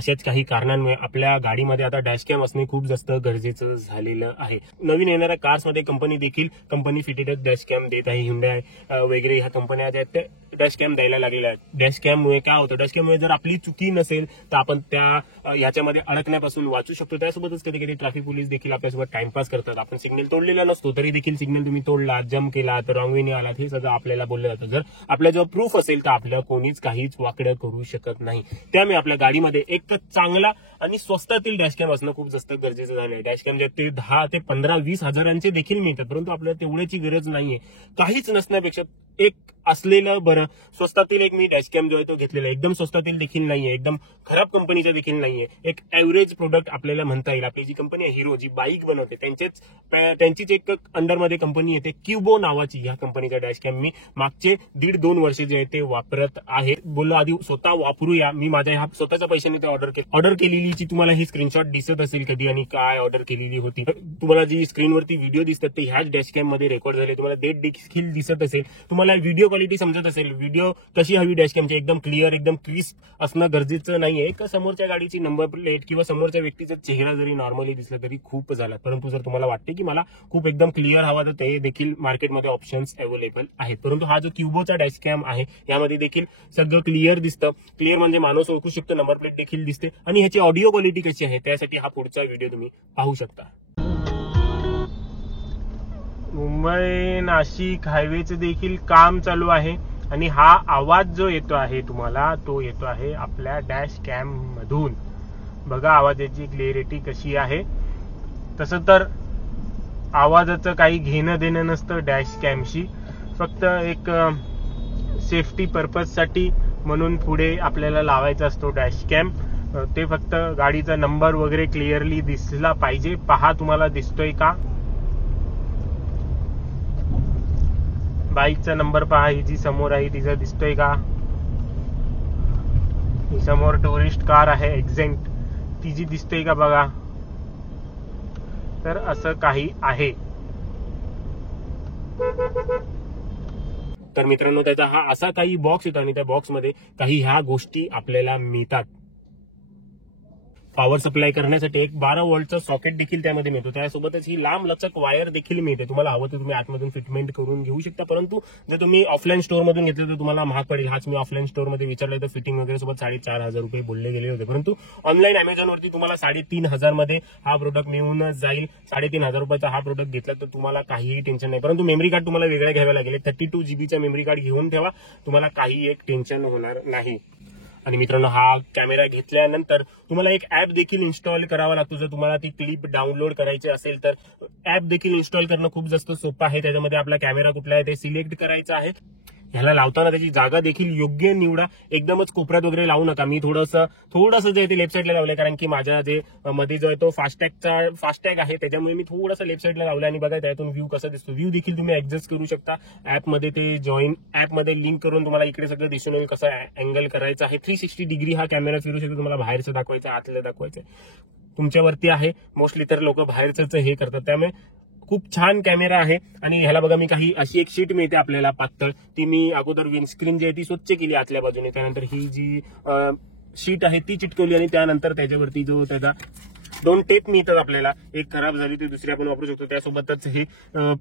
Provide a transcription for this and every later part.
अशाच काही कारणांमुळे आपल्या गाडीमध्ये आता डॅशकॅम असणे खूप जास्त गरजेचं झालेलं आहे. नवीन येणाऱ्या कार्समध्ये कंपनी फिटेड डॅशकॅम देत आहे. Hyundai वगैरे ह्या कंपन्या ज्या आहेत ते डॅशकॅम द्यायला लागलेल्या आहेत. डॅशकॅममुळे काय होतं, डॅशकॅममुळे जर आपली चुकी नसेल तर आपण ह्याच्यामध्ये अडकण्यापासून वाचू शकतो. त्यासोबतच कधी कधी ट्रॅफिक पोलीस देखील आपल्यासोबत टाइमपास करतात. आपण सिग्नल तोडलेला नसतो तरी देखील सिग्नल तुम्ही तोडला, जम्प केला तर रॉंग वेने आलात, हे सगळं आपल्याला बोललं जातं. जर आपल्याजवळ प्रूफ असेल तर आपल्याला कोणीच काहीच वाकडं करू शकत नाही. त्यामुळे आपल्या गाडीमध्ये एक चांगला आणि स्वस्तातील डॅशकॅम असणं खूप जास्त गरजेचं झालं आहे. डॅशकॅम जे ते 10 ते 15-20 हजारांचे देखील मिळतात, परंतु आपल्याला तेवढ्याची गरज नाहीये. काहीच नसण्यापेक्षा एक असलेलं बरं. स्वस्तातील एक मी डॅशकॅम जो आहे तो घेतलेला आहे. एकदम स्वस्तातील देखील नाहीये, एकदम खराब कंपनीचा देखील नाहीये. एक ऍव्हरेज प्रोडक्ट आपल्याला म्हणता येईल. आपली जी कंपनी आहे हिरो, जी बाईक बनवते, त्यांचीच एक अंडरमध्ये कंपनी येते क्युबो नावाची. ह्या कंपनीचा डॅशकॅम मी मागचे 1.5-2 वर्ष जे आहे ते वापरत आहे. बोललो आधी स्वतः वापरूया. मी माझ्या ह्या स्वतःच्या पैशाने ते ऑर्डर केलेली तुम्हाला ही स्क्रीनशॉट दिसत असेल कधी आणि काय ऑर्डर केलेली होती. तुम्हाला जी स्क्रीनवरती व्हिडिओ दिसतात ते ह्याच डॅशकॅम मध्ये रेकॉर्ड झाले. तुम्हाला डेट देखील दिसत असेल. तुम्हाला व्हिडिओ क्वालिटी समजत असेल. व्हिडिओ कशी हवी डॅशकॅमची, एकदम क्लिअर, एकदम क्रिस्प असणं गरजेचं नाहीये. एक समोरच्या गाडीची नंबर प्लेट किंवा समोरच्या व्यक्तीचा चेहरा जरी नॉर्मली दिसला तरी खूप झाला. परंतु जर तुम्हाला वाटते की मला खूप एकदम क्लिअर हवा तर ते देखील मार्केटमध्ये ऑप्शन्स अवेलेबल आहेत. परंतु हा जो क्युबोचा डॅशकॅम आहे यामध्ये देखील सगळं क्लिअर दिसतं. क्लिअर म्हणजे माणूस ओळखू शकतो, नंबर प्लेट देखील दिसते. आणि ह्याची ऑडिओ क्वालिटी कशी आहे त्यासाठी हा पुढचा व्हिडिओ तुम्ही पाहू शकता. मुंबई नाशिक हायवेचं देखील काम चालू आहे आणि हा आवाज जो येतो आहे तुम्हाला तो येतो आहे आपल्या डॅश कॅम मधून. बघा आवाजाची क्लिअरिटी कशी आहे. तसं तर आवाजाचं काही घेणं देणं नसतं डॅश कॅमशी. फक्त एक सेफ्टी पर्पज साठी म्हणून पुढे आपल्याला लावायचा असतो डॅश कॅम. ते फक्त गाडीचा नंबर वगैरे क्लिअरली दिसला पाहिजे. पहा तुम्हाला दिसतोय का बाईकचा नंबर. पहा ही जी समोर आहे तिचा दिसतोय का. ही समोर टुरिस्ट कार आहे एक्झेंट, ती जी दिसतोय का बघा. तर असं काही आहे. तर मित्रांनो त्याचा हा असा काही बॉक्स येतो आणि त्या बॉक्समध्ये काही ह्या गोष्टी आपल्याला मिळतात. पॉवर सप्लाय करण्यासाठी एक 12 व्होल्टचं सॉकेट देखील त्यामध्ये मिळतो. त्यासोबतच ही लांब लचक वायर देखील मिळते. तुम्हाला हवं तर तुम्ही आतमधून फिटमेंट करून घेऊ शकता. परंतु जर तुम्ही ऑफलाईन स्टोअर मधून घेतलं तर तुम्हाला महाग पडेल. हाच मी ऑफलाईन स्टोअर मध्ये विचारलं तर फिटिंग वगैरे सोबत 4,500 रुपये बोलले गेले होते. परंतु ऑनलाईन अमेझॉनवरती तुम्हाला 3,500 मध्ये हा प्रोडक्ट मिळून जाईल. 3,500 रुपयाचा हा प्रोडक्ट घेतला तर तुम्हाला काहीही टेन्शन नाही. परंतु मेमरी कार्ड तुम्हाला वेगळ्या घ्यावे लागेल. 32 GB मेमरी कार्ड घेऊन ठेवा, तुम्हाला काही एक टेन्शन होणार नाही. आणि मित्रांनो हा कॅमेरा घेतल्यानंतर तुम्हाला एक ऍप देखील इन्स्टॉल करावा लागतो. जर तुम्हाला ती क्लिप डाउनलोड करायची असेल तर ऍप देखील इन्स्टॉल करणं खूप जास्त सोपं आहे. त्याच्यामध्ये आपला कॅमेरा कुठला आहे ते सिलेक्ट करायचं आहे. ह्याला लावताना त्याची जागा देखील योग्य निवडा. एकदमच कोपऱ्यात वगैरे लावू नका. मी थोडंसं जे आहे ते लेफ्ट साईडला लावलंय, कारण की माझ्या जे मध्ये जो आहे तो फास्टॅग आहे त्याच्यामुळे मी थोडंसं लेफ्ट साईडला लावलं. आणि बघा त्यातून व्ह्यू कसा दिसतो. व्ह्यू देखील तुम्ही ऍडजस्ट करू शकता. ऍपमध्ये ते जॉईन ऍपमध्ये लिंक करून तुम्हाला इकडे सगळं दिसून येईल कसं अँगल करायचं आहे. 360 डिग्री हा कॅमेरा फिरू शकतो. तुम्हाला बाहेरचं दाखवायचं, आतलं दाखवायचं, तुमच्यावरती आहे. मोस्टली तर लोक बाहेरच हे करतात. त्यामुळे खूप छान कॅमेरा आहे. आणि ह्याला बघा मी काही अशी एक शीट मिळते आपल्याला पातळ, ती मी अगोदर विंडस्क्रीन जी आहे ती स्वच्छ केली आतल्या बाजूने. त्यानंतर ही जी शीट आहे ती चिटकवली आणि त्यानंतर त्याच्यावरती जो त्याचा 2 टेप मिळतात आपल्याला. एक खराब झाली ती दुसरी आपण वापरू शकतो. त्यासोबतच हे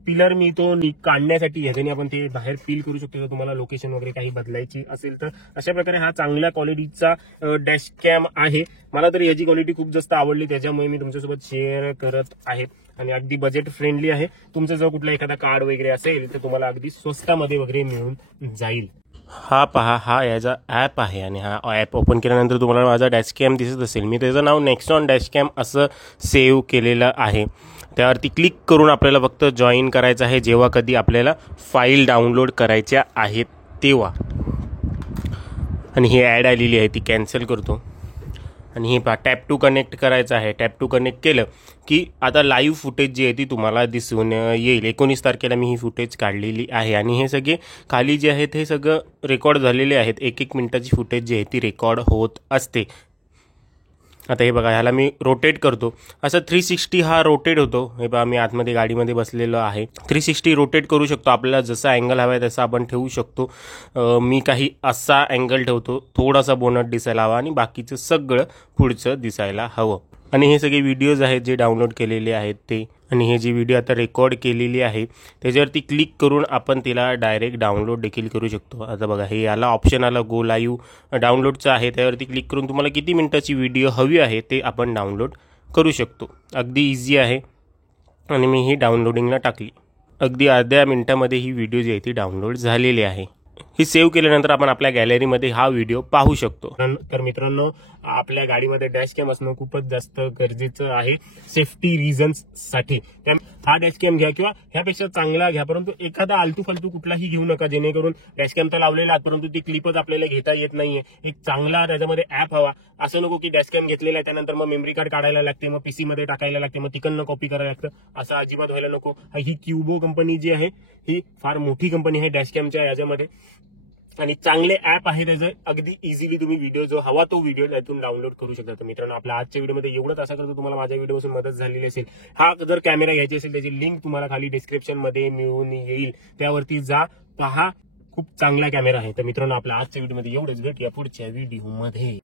पिलर मिळतो काढण्यासाठी. ह्याच्याने आपण ते बाहेर पील करू शकतो. जर तुम्हाला लोकेशन वगैरे काही बदलायची असेल तर. अशा प्रकारे हा चांगल्या क्वालिटीचा डॅश कॅम आहे. मला तर याची क्वालिटी खूप जास्त आवडली, त्याच्यामुळे मी तुमच्यासोबत शेअर करत आहे. आणि अगदी बजेट फ्रेंडली आहे. तुमचं जर कुठला एखादा कार्ड वगैरे असेल तर तुम्हाला अगदी स्वस्तामध्ये वगैरे मिळून जाईल. हा पहा हा याचा ॲप आहे आणि हा ॲप ओपन केल्यानंतर तुम्हाला माझा डॅशकॅम दिसत असेल. मी त्याचं नाव नेक्सॉन डॅशकॅम असं सेव्ह केलेलं आहे. त्यावरती क्लिक करून आपल्याला फक्त जॉईन करायचं आहे जेव्हा कधी आपल्याला फाईल डाउनलोड करायच्या आहेत तेव्हा. आणि ही ॲड आलेली आहे ती कॅन्सल करतो. आणि हे टॅप टू कनेक्ट करायचं आहे. टॅप टू कनेक्ट केलं की आता लाईव्ह फुटेज जी आहे ती तुम्हाला दिसून येईल. 19 तारखेला मी ही फुटेज काढलेली आहे. आणि हे सगळे खाली जे आहेत हे सगळं रेकॉर्ड झालेले आहेत. 1-1 मिनिटाची फुटेज जी आहे ती रेकॉर्ड होत असते. आता हे बघा, ह्याला मी रोटेट करतो, असं 360 हा रोटेट होतो. हे बघा, मी आतमध्ये गाडीमध्ये बसलेलो आहे. 360 रोटेट करू शकतो. आपल्याला जसा अँगल हवा आहे तसा आपण ठेवू शकतो. मी काही असा अँगल ठेवतो, थोडासा बोनट दिसायला हवा आणि बाकीचं सगळं पुढचं दिसायला हवं. आणि हे सगळे व्हिडिओज आहेत जे डाउनलोड केलेले आहेत ते, आणि हे जी व्हिडिओ आता रेकॉर्ड केलेली आहे त्याच्यावरती क्लिक करून आपण तिला डायरेक्ट डाउनलोड देखील करू शकतो. आता बघा, हे याला ऑप्शन आला गो लाईव्ह डाउनलोडचं आहे. त्यावरती क्लिक करून तुम्हाला किती मिनिटाची व्हिडिओ हवी आहे ते आपण डाउनलोड करू शकतो. अगदी इझी आहे. आणि मी ही डाउनलोडिंगला टाकली. अगदी अर्ध्या मिनिटामध्ये ही व्हिडिओ जी आहे ती डाउनलोड झालेली आहे. ही सेव्ह केल्यानंतर आपण आपल्या गॅलरीमध्ये हा व्हिडिओ पाहू शकतो. तर मित्रांनो, आपल्या गाडीमध्ये डॅश कॅम असणं खूपच जास्त गरजेचं आहे सेफ्टी रिझन्स साठी. हा डॅश कॅम घ्या किंवा ह्यापेक्षा चांगला घ्या, परंतु एखादा आलतू फालतू कुठलाही घेऊ नका, जेणेकरून डॅश कॅम तर लावलेला आहे परंतु ती क्लिपच आपल्याला घेता येत नाहीये. एक चांगला त्याच्यामध्ये ऍप हवा. असं नको की डॅश कॅम घेतलेला आहे त्यानंतर मग मेमरी कार्ड काढायला लागते, मग पीसी मध्ये टाकायला लागते, मग तिकडनं कॉपी करायला लागतं. असं अजिबात व्हायला नको. ही क्युबो कंपनी जी आहे ही फार मोठी कंपनी आहे डॅश कॅमच्या याच्यामध्ये, आणि चांगले ऍप आहे त्याचं. अगदी इझिली तुम्ही व्हिडिओ जो हवा तो व्हिडिओ त्यातून डाउनलोड करू शकता. तर मित्रांनो, आपल्या आजच्या व्हिडिओमध्ये एवढंच. आशा करतो तुम्हाला माझ्या व्हिडिओपासून मदत झालेली असेल. हा जर कॅमेरा घ्यायची असेल त्याची लिंक तुम्हाला खाली डिस्क्रिप्शन मध्ये मिळून येईल, त्यावरती जा, पहा. खूप चांगला कॅमेरा आहे. तर मित्रांनो, आपल्या आजच्या व्हिडिओमध्ये एवढंच. भेटूया पुढच्या व्हिडिओमध्ये.